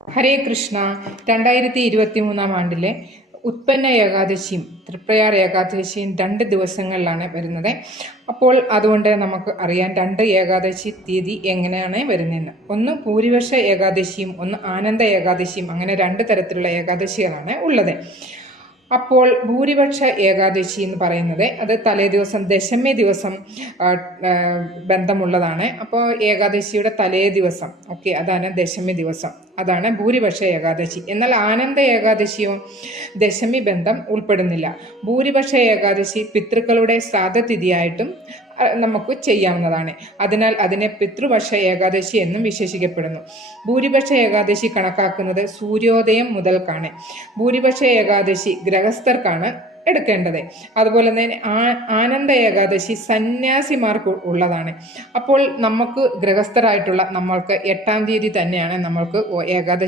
ഹരേ കൃഷ്ണ. 2023 ഉത്പന്ന ഏകാദശിയും തൃപ്രയാർ ഏകാദശിയും 2 ദിവസങ്ങളിലാണ് വരുന്നത്. അപ്പോൾ അതുകൊണ്ട് നമുക്ക് അറിയാൻ 2 ഏകാദശി തീയതി എങ്ങനെയാണ് വരുന്നതെന്ന്. ഒന്ന് ഭൂരിപക്ഷ ഏകാദശിയും ഒന്ന് ആനന്ദ ഏകാദശിയും, അങ്ങനെ 2 തരത്തിലുള്ള ഏകാദശികളാണ് ഉള്ളത്. അപ്പോൾ ഭൂരിപക്ഷ ഏകാദശി എന്ന് പറയുന്നത് അത് തലേ ദിവസം ദശമി ദിവസം ബന്ധമുള്ളതാണ്. അപ്പോൾ ഏകാദശിയുടെ തലേ ദിവസം അതാണ് ദശമി ദിവസം, അതാണ് ഭൂരിപക്ഷ ഏകാദശി. എന്നാൽ ആനന്ദ ഏകാദശിയോ ദശമി ബന്ധം ഉൾപ്പെടുന്നില്ല. ഭൂരിപക്ഷ ഏകാദശി പിതൃക്കളുടെ ശ്രാദ്ധതിഥിയായിട്ടും നമുക്ക് ചെയ്യാവുന്നതാണ്. അതിനാൽ അതിനെ പിതൃപക്ഷ ഏകാദശി എന്നും വിശേഷിക്കപ്പെടുന്നു. ഭൂരിപക്ഷ ഏകാദശി കണക്കാക്കുന്നത് സൂര്യോദയം മുതൽക്കാണ്. ഭൂരിപക്ഷ ഏകാദശി ഗൃഹസ്ഥർക്കാണ് എടുക്കേണ്ടത്. അതുപോലെ തന്നെ ആനന്ദ ഏകാദശി സന്യാസിമാർക്ക് ഉള്ളതാണ്. അപ്പോൾ നമുക്ക് ഗൃഹസ്ഥരായിട്ടുള്ള നമ്മൾക്ക് 8-ാം തീയതി തന്നെയാണ് നമ്മൾക്ക് ഏകാദശി